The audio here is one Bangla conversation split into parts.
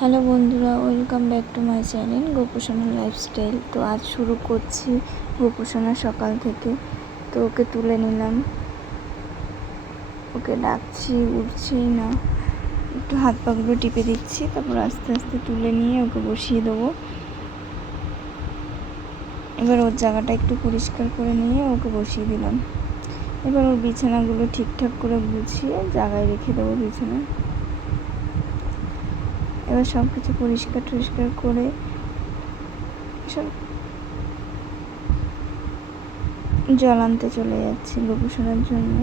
হ্যালো বন্ধুরা, welcome back to my channel Gopusona lifestyle. তো আজ শুরু করছি গোপুসোনা সকাল থেকে। তো ওকে তুলে নিলাম, ওকে ডাকছি, উঠছেই না। একটু হাত পাগুলো টিপে দিচ্ছি, তারপর আস্তে আস্তে তুলে নিয়ে ওকে বসিয়ে দেবো। এবার ওর জায়গাটা একটু পরিষ্কার করে নিয়ে ওকে বসিয়ে দিলাম। এবার ওর বিছানাগুলো ঠিকঠাক করে গুছিয়ে জায়গায় রেখে দেবো বিছানা। এবার সব কিছু পরিষ্কার টরিষ্কার করে সব জল আনতে চলে যাচ্ছি গোপুসোনার জন্য।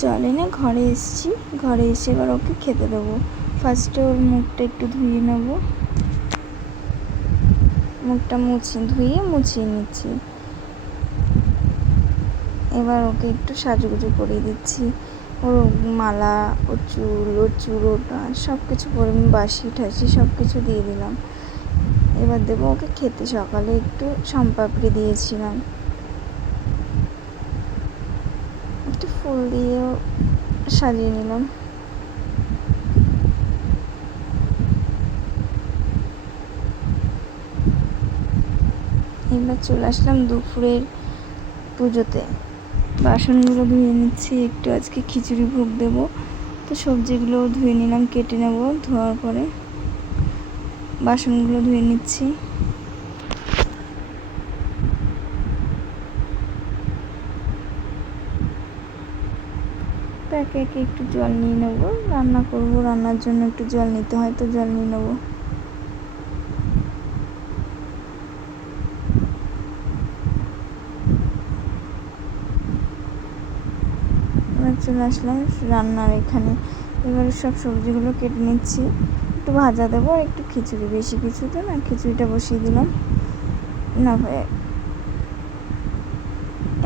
জল এনে ঘরে এসেছি, ঘরে এসে এবার ওকে খেতে দেবো। ফার্স্টে ওর মুখটা একটু ধুয়ে নেব, মুখটা ধুয়ে মুছিয়ে নিচ্ছি। এবার ওকে একটু সাজুগুজু করিয়ে দিচ্ছি। ওর মালা, ওর চুল, ওর চুড়োটা সব কিছু পরে বাসি ঠাসি সব কিছু দিয়ে দিলাম। এবার দেবো ওকে খেতে। সকালে একটু সম্পাপড়ি দিয়েছিলাম, একটু ফুল দিয়েও সাজিয়ে নিলাম। এবার চলে আসলাম দুপুরের পুজোতে। বাসনগুলো ধুয়ে নিচ্ছি, একটু আজকে খিচুড়ি ভোগ দেবো। তো সবজিগুলো ধুয়ে নিলাম, কেটে নেব। ধোয়ার পরে বাসনগুলো ধুয়ে নিচ্ছি। তো একে একে একটু জল নিয়ে নেবো, রান্না করবো, রান্নার জন্য একটু জল নিতে হয়, তো জল নিয়ে নেবো। এবার চলে আসলাম রান্নার এখানে। এবার সব সবজিগুলো কেটে নিচ্ছি, একটু ভাজা দেবো আর একটু খিচুড়ি, বেশি কিছু তো না। খিচুড়িটা বসিয়ে দিলাম না,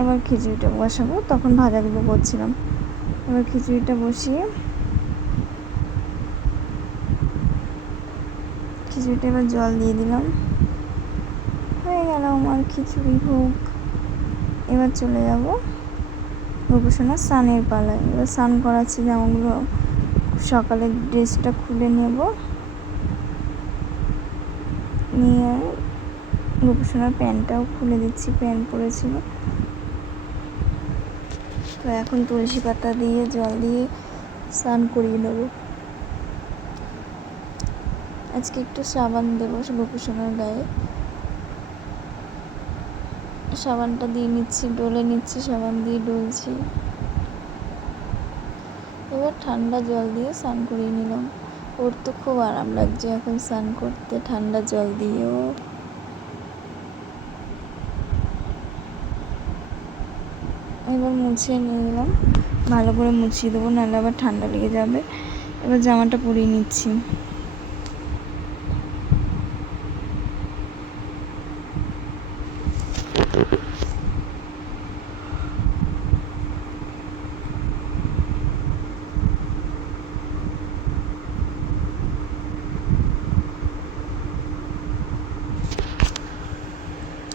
এবার খিচুড়িটা বসাবো, তখন ভাজাগুলো করছিলাম। এবার খিচুড়িটা বসিয়ে খিচুড়িটা এবার জল দিয়ে দিলাম, হয়ে গেল আমার খিচুড়ি ভোগ। এবার চলে যাব গোপুসোনার স্নানের পালায়। এবার স্নান করাচ্ছি, জামাগুলো সকালে ড্রেসটা খুলে নেব, নিয়ে গোপুসোনার প্যান্টটাও খুলে দিচ্ছি, প্যান্ট পরেছিল। তো এখন তুলসী পাতা দিয়ে জল দিয়ে স্নান করিয়ে নেব। আজকে একটু সাবান দেবো গোপুসোনার গায়ে। সাবানটা দিয়ে নিচ্ছি, ডলে নিচ্ছি, সাবান দিয়ে ডলছি। এবার ঠান্ডা জল দিয়ে স্নান করিয়ে নিলাম। ওর তো খুব আরাম লাগছে এখন স্নান করতে ঠান্ডা জল দিয়েও। এবার মুছিয়ে নিয়ে নিলাম, ভালো করে মুছিয়ে দেবো, নাহলে আবার ঠান্ডা লেগে যাবে। এবার জামাটা পরিয়ে নিচ্ছি।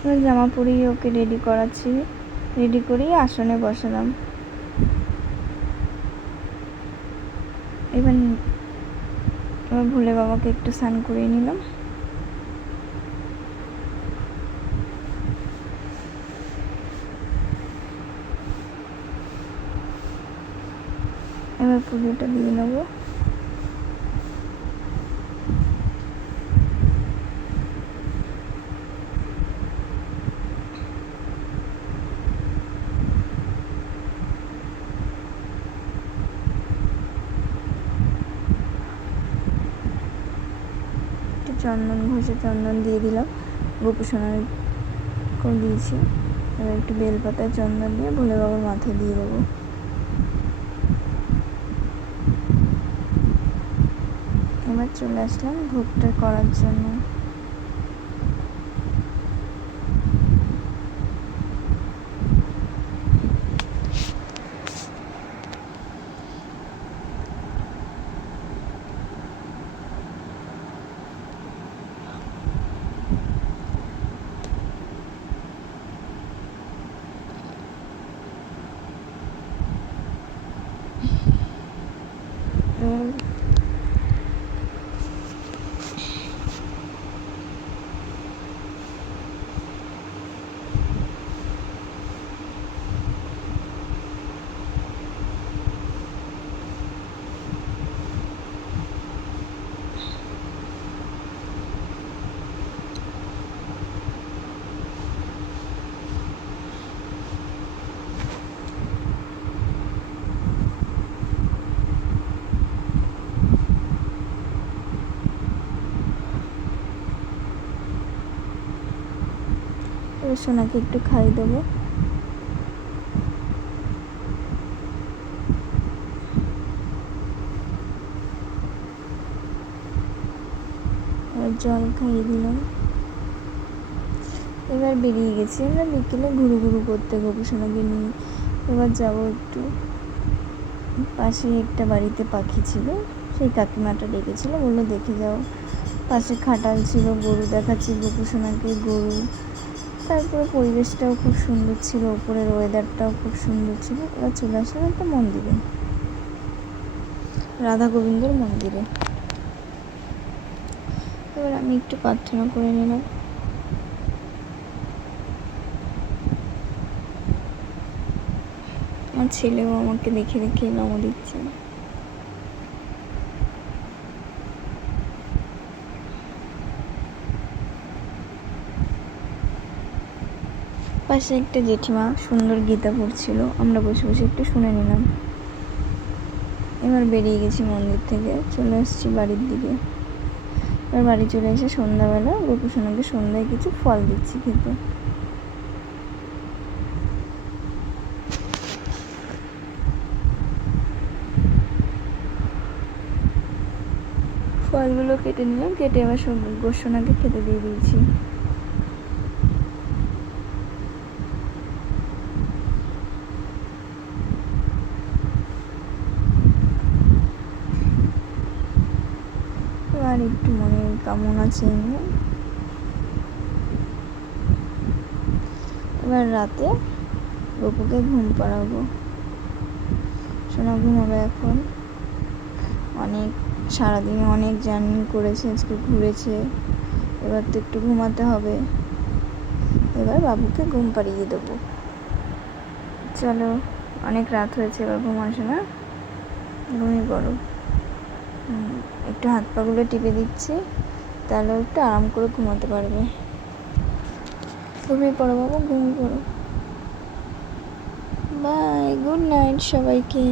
এবার জামা পরিয়ে ওকে রেডি করাচ্ছি, রেডি করিয়ে আসনে বসালাম। এবার ভোলে বাবাকে একটু স্নান করিয়ে নিলাম। এবার পুজোটা দিয়ে নেবো। চন্দন ঘষে চন্দন দিয়ে দিলাম, গোপুসোনার দিয়েছি। এবার একটু বেলপাতায় চন্দন দিয়ে ভোলে বাবার মাথায় দিয়ে দেবো। এবার চলে আসলাম ভোগটা করার জন্য। এবার সোনাকে একটু খাইয়ে দেবো। এবার জল খাইয়ে দিলাম। এবার বেরিয়ে গেছি আমরা বিকেলে ঘুরু ঘুরু করতে গোপুসোনাকে নিয়ে। এবার যাবো একটু পাশে একটা বাড়িতে পাখি ছিল, সেই কাকিমাটা ডেকেছিল, বললো দেখে যাও। পাশে খাটাল ছিল, গরু দেখাচ্ছি গোপুসোনাকে, গরু। তারপরে পরিবেশটাও খুব সুন্দর ছিল, উপরের ওয়েদারটাও খুব সুন্দর ছিল। এবার চলে আসলাম একটা মন্দিরে, রাধা গোবিন্দর মন্দিরে। এবার আমি একটু প্রার্থনা করে নিলাম। আমার ছেলেও আমাকে দেখে দেখে নমো দিচ্ছে। পাশে একটা জেঠিমা সুন্দর গীতা পড়ছিল, আমরা বসে বসে একটু শুনে নিলাম। এবার বেরিয়ে গেছি মন্দির থেকে, চলে আসছি বাড়ির দিকে। এবার বাড়ি চলে এসে সন্ধ্যাবেলা গোপুসোনাকে সন্ধ্যায় কিছু ফল দিচ্ছি খেতে। ফলগুলো কেটে নিলাম, কেটে এবার গোপুসোনাকে খেতে দিয়ে দিয়েছি। আর একটু মনের কামনা চেয়ে নিলাম। এবার রাতে গপুকে ঘুম পাড়াবো। সোনা ঘুমাবে এখন। অনেক সারাদিনে অনেক জার্নি করেছে, আজকে ঘুরেছে, এবার তো একটু ঘুমাতে হবে। এবার বাবুকে ঘুম পাড়িয়ে দেবো। চলো, অনেক রাত হয়েছে, এবার ঘুমাসো না, ঘুমিয়ে পড়ো। একটু হাত পাগুলো টিপে দিচ্ছি, তাহলে একটু আরাম করে ঘুমাতে পারবে। ঘুমিয়ে পড়ো বাবু, ঘুমিয়ে পড়ো। বাই, গুড নাইট সবাইকে।